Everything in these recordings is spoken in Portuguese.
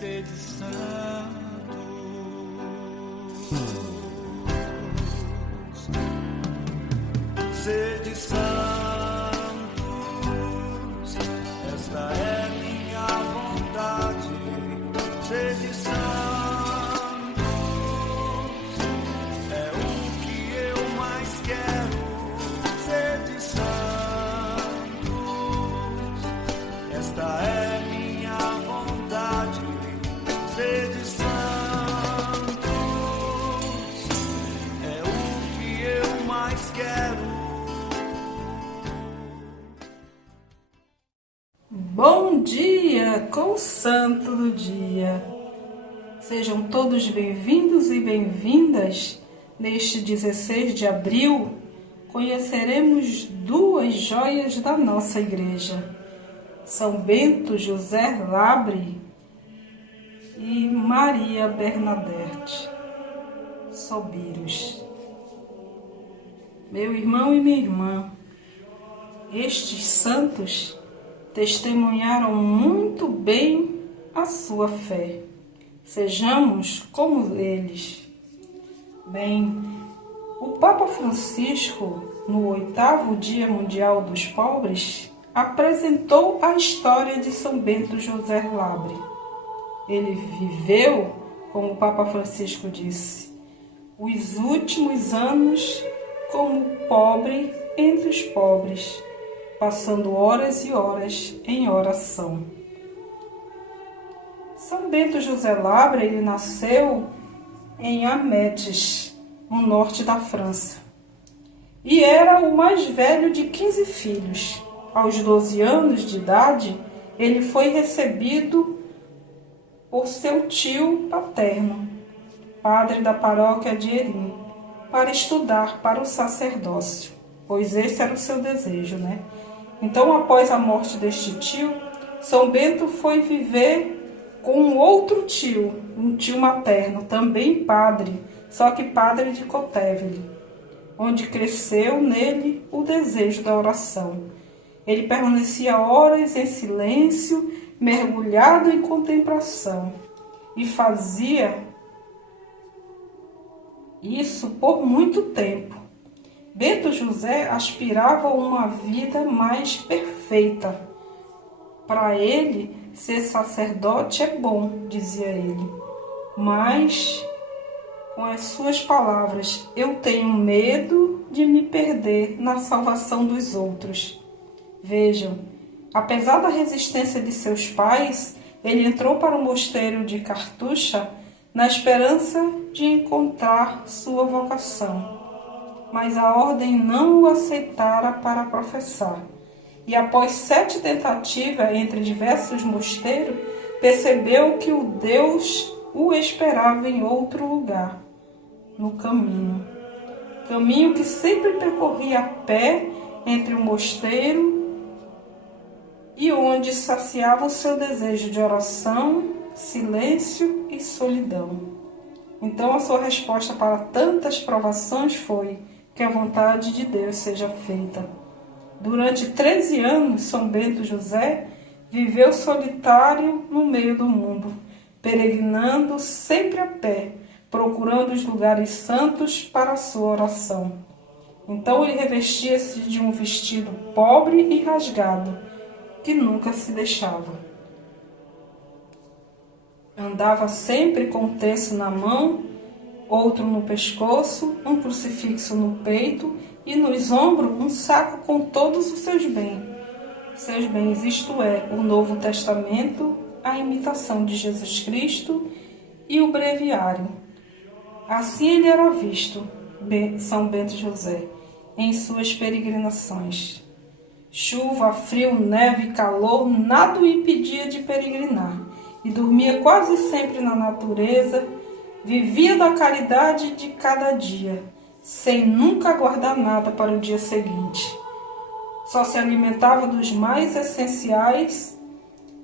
Sede santos, sede santos, esta é minha vontade. Sede santos, é o que eu mais quero. Sede santos, esta é minha vontade. Sede santos, é o que eu mais quero. Bom dia com o Santo do Dia. Sejam todos bem-vindos e bem-vindas. Neste 16 de abril, conheceremos duas joias da nossa igreja. São Bento José Labre e Maria Bernadette Sobiros. Meu irmão e minha irmã, estes santos testemunharam muito bem a sua fé. Sejamos como eles. Bem, o Papa Francisco, no 8º Dia Mundial dos Pobres, apresentou a história de São Bento José Labre. Ele viveu, como o Papa Francisco disse, os últimos anos como pobre entre os pobres, passando horas e horas em oração. São Bento José Labre, ele nasceu em Ametz, no norte da França, e era o mais velho de 15 filhos. Aos 12 anos de idade, ele foi recebido por seu tio paterno, padre da paróquia de Erim, para estudar para o sacerdócio, pois esse era o seu desejo, né? Então, após a morte deste tio, São Bento foi viver com um outro tio, um tio materno, também padre, só que padre de Cotéville, onde cresceu nele o desejo da oração. Ele permanecia horas em silêncio, mergulhado em contemplação, e fazia isso por muito tempo. Bento José aspirava a uma vida mais perfeita. Para ele, ser sacerdote é bom, dizia ele, mas, com as suas palavras, eu tenho medo de me perder na salvação dos outros. Vejam, apesar da resistência de seus pais, ele entrou para o mosteiro de Cartucha na esperança de encontrar sua vocação. Mas a ordem não o aceitara para professar. E após 7 tentativas entre diversos mosteiros, percebeu que o Deus o esperava em outro lugar, no caminho. Caminho que sempre percorria a pé entre o mosteiro e onde saciava o seu desejo de oração, silêncio e solidão. Então a sua resposta para tantas provações foi: que a vontade de Deus seja feita. Durante 13 anos, São Bento José viveu solitário no meio do mundo, peregrinando sempre a pé, procurando os lugares santos para a sua oração. Então ele revestia-se de um vestido pobre e rasgado, que nunca se deixava. Andava sempre com um terço na mão, outro no pescoço, um crucifixo no peito e nos ombros um saco com todos os seus bens. Seus bens, isto é, o Novo Testamento, a imitação de Jesus Cristo e o breviário. Assim ele era visto, São Bento José, em suas peregrinações. Chuva, frio, neve, calor, nada o impedia de peregrinar, e dormia quase sempre na natureza. Vivia da caridade de cada dia, sem nunca guardar nada para o dia seguinte. Só se alimentava dos mais essenciais,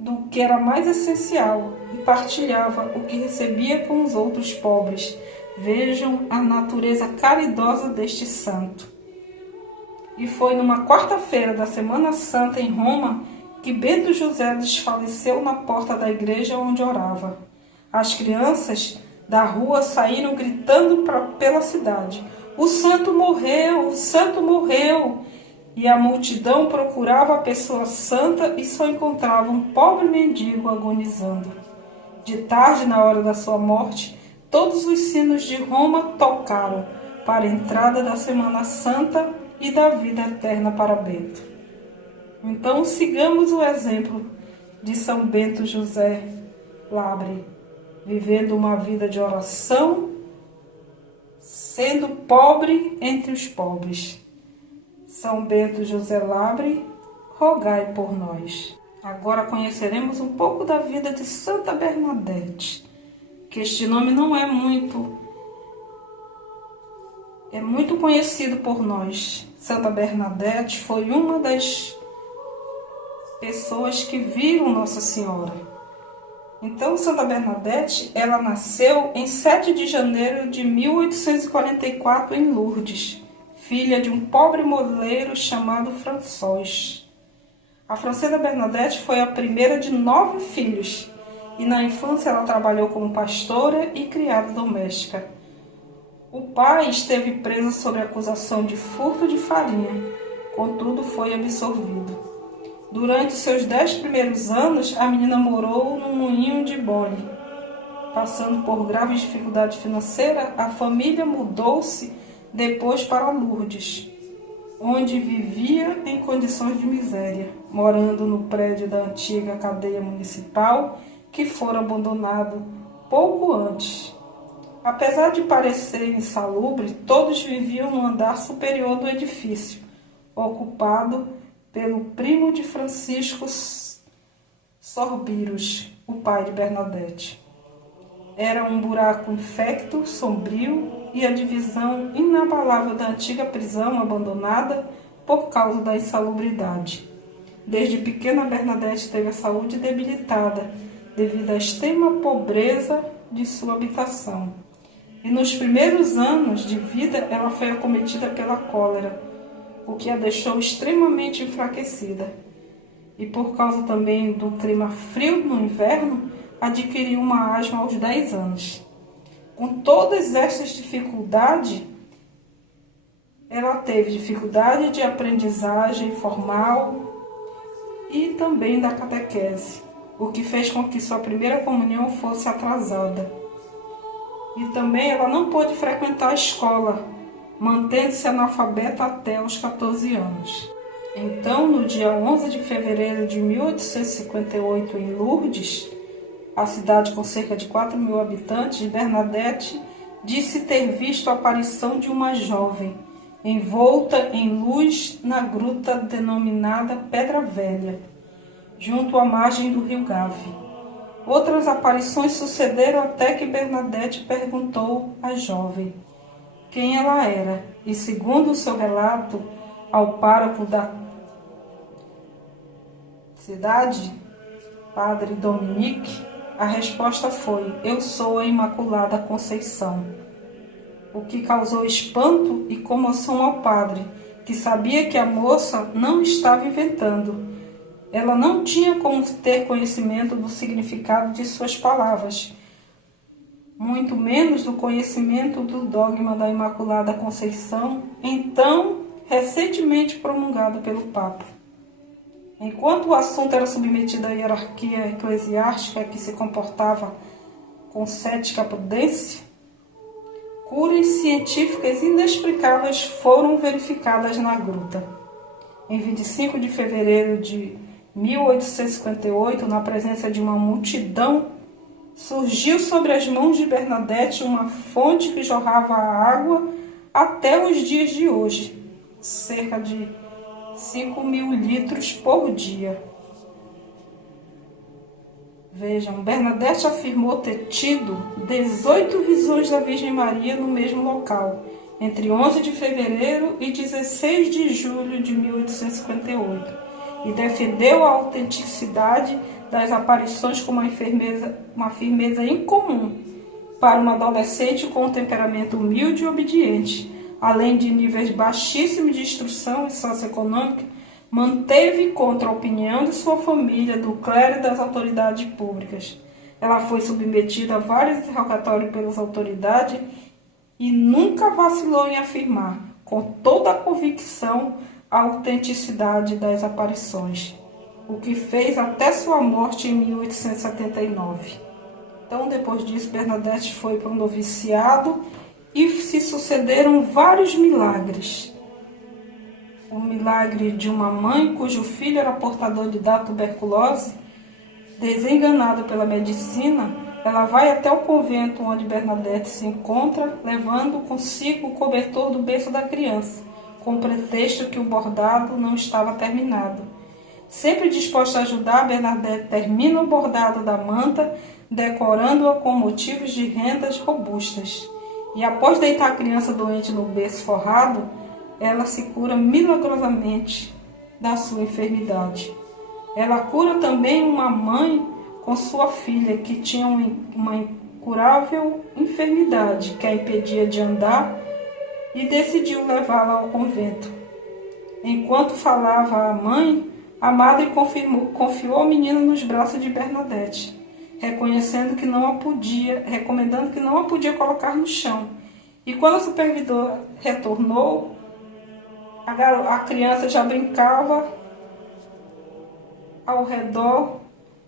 do que era mais essencial, e partilhava o que recebia com os outros pobres. Vejam a natureza caridosa deste santo. E foi numa quarta-feira da Semana Santa em Roma que Bento José desfaleceu na porta da igreja onde orava. As crianças da rua saíram gritando pela cidade: "O santo morreu! O santo morreu!" E a multidão procurava a pessoa santa e só encontrava um pobre mendigo agonizando. De tarde, na hora da sua morte, todos os sinos de Roma tocaram para a entrada da Semana Santa e da vida eterna para Bento. Então, sigamos o exemplo de São Bento José Labre, vivendo uma vida de oração, sendo pobre entre os pobres. São Bento José Labre, rogai por nós. Agora conheceremos um pouco da vida de Santa Bernadette, que este nome não é muito conhecido por nós. Santa Bernadette foi uma das pessoas que viram Nossa Senhora. Então, Santa Bernadette, ela nasceu em 7 de janeiro de 1844 em Lourdes, filha de um pobre moleiro chamado François. A Francesa Bernadette foi a primeira de 9 filhos, e na infância ela trabalhou como pastora e criada doméstica. O pai esteve preso sob acusação de furto de farinha, contudo foi absolvido. Durante seus 10 primeiros anos, a menina morou num moinho de bole. Passando por graves dificuldades financeiras, a família mudou-se depois para Lourdes, onde vivia em condições de miséria, morando no prédio da antiga cadeia municipal, que fora abandonado pouco antes. Apesar de parecer insalubre, todos viviam no andar superior do edifício, ocupado pelo primo de Francisco Sorbiros, o pai de Bernadette. Era um buraco infecto, sombrio, e a divisão inabalável da antiga prisão abandonada por causa da insalubridade. Desde pequena, Bernadette teve a saúde debilitada devido à extrema pobreza de sua habitação. E nos primeiros anos de vida, ela foi acometida pela cólera, o que a deixou extremamente enfraquecida. E por causa também do clima frio no inverno, adquiriu uma asma aos 10 anos. Com todas essas dificuldades, ela teve dificuldade de aprendizagem formal e também da catequese, o que fez com que sua primeira comunhão fosse atrasada. E também ela não pôde frequentar a escola, mantendo-se analfabeta até os 14 anos. Então, no dia 11 de fevereiro de 1858, em Lourdes, a cidade com cerca de 4.000 habitantes, Bernadette disse ter visto a aparição de uma jovem, envolta em luz na gruta denominada Pedra Velha, junto à margem do rio Gave. Outras aparições sucederam até que Bernadette perguntou à jovem quem ela era, e segundo o seu relato ao pároco da cidade, Padre Dominique, a resposta foi: "Eu sou a Imaculada Conceição", o que causou espanto e comoção ao padre, que sabia que a moça não estava inventando. Ela não tinha como ter conhecimento do significado de suas palavras, muito menos do conhecimento do dogma da Imaculada Conceição, então recentemente promulgado pelo Papa. Enquanto o assunto era submetido à hierarquia eclesiástica que se comportava com cética prudência, curas científicas inexplicáveis foram verificadas na gruta. Em 25 de fevereiro de 1858, na presença de uma multidão, surgiu sobre as mãos de Bernadette uma fonte que jorrava água até os dias de hoje, cerca de 5.000 litros por dia. Vejam, Bernadette afirmou ter tido 18 visões da Virgem Maria no mesmo local, entre 11 de fevereiro e 16 de julho de 1858, e defendeu a autenticidade das aparições com uma firmeza incomum para uma adolescente com um temperamento humilde e obediente, além de níveis baixíssimos de instrução e socioeconômica. manteve contra a opinião de sua família, do clero e das autoridades públicas. Ela foi submetida a vários interrogatórios pelas autoridades e nunca vacilou em afirmar, com toda a convicção, a autenticidade das aparições, o que fez até sua morte em 1879. Então, depois disso, Bernadette foi para um noviciado e se sucederam vários milagres. O milagre de uma mãe cujo filho era portador da tuberculose, desenganada pela medicina, ela vai até o convento onde Bernadette se encontra, levando consigo o cobertor do berço da criança, com o pretexto que o bordado não estava terminado. Sempre disposta a ajudar, Bernadette termina o bordado da manta, decorando-a com motivos de rendas robustas. E após deitar a criança doente no berço forrado, ela se cura milagrosamente da sua enfermidade. Ela cura também uma mãe com sua filha, que tinha uma incurável enfermidade que a impedia de andar, e decidiu levá-la ao convento. Enquanto falava à mãe, a madre confiou a menina nos braços de Bernadette, recomendando que não a podia colocar no chão. E quando o supervisor retornou, a criança já brincava ao redor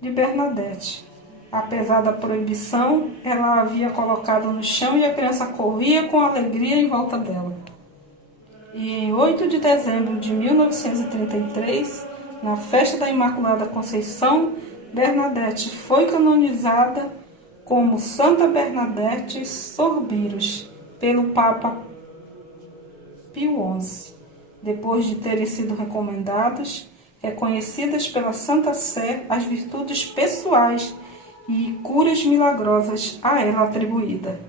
de Bernadette. Apesar da proibição, ela a havia colocado no chão e a criança corria com alegria em volta dela. E em 8 de dezembro de 1933, na festa da Imaculada Conceição, Bernadette foi canonizada como Santa Bernadette Sorbirus pelo Papa Pio XI, depois de terem sido reconhecidas pela Santa Sé as virtudes pessoais e curas milagrosas a ela atribuída.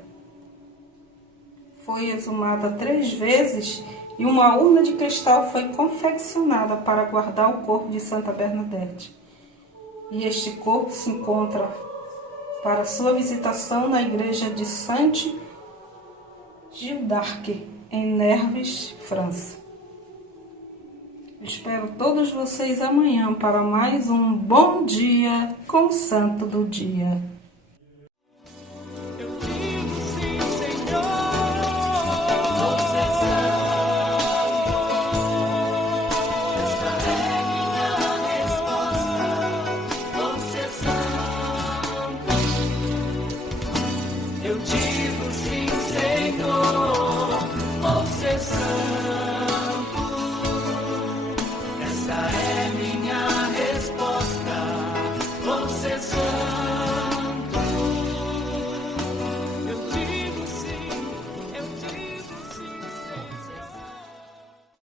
Foi exumada 3 vezes e uma urna de cristal foi confeccionada para guardar o corpo de Santa Bernadette. E este corpo se encontra para sua visitação na igreja de Saint-Gilles d'Arc, em Nerves, França. Espero todos vocês amanhã para mais um Bom Dia com o Santo do Dia.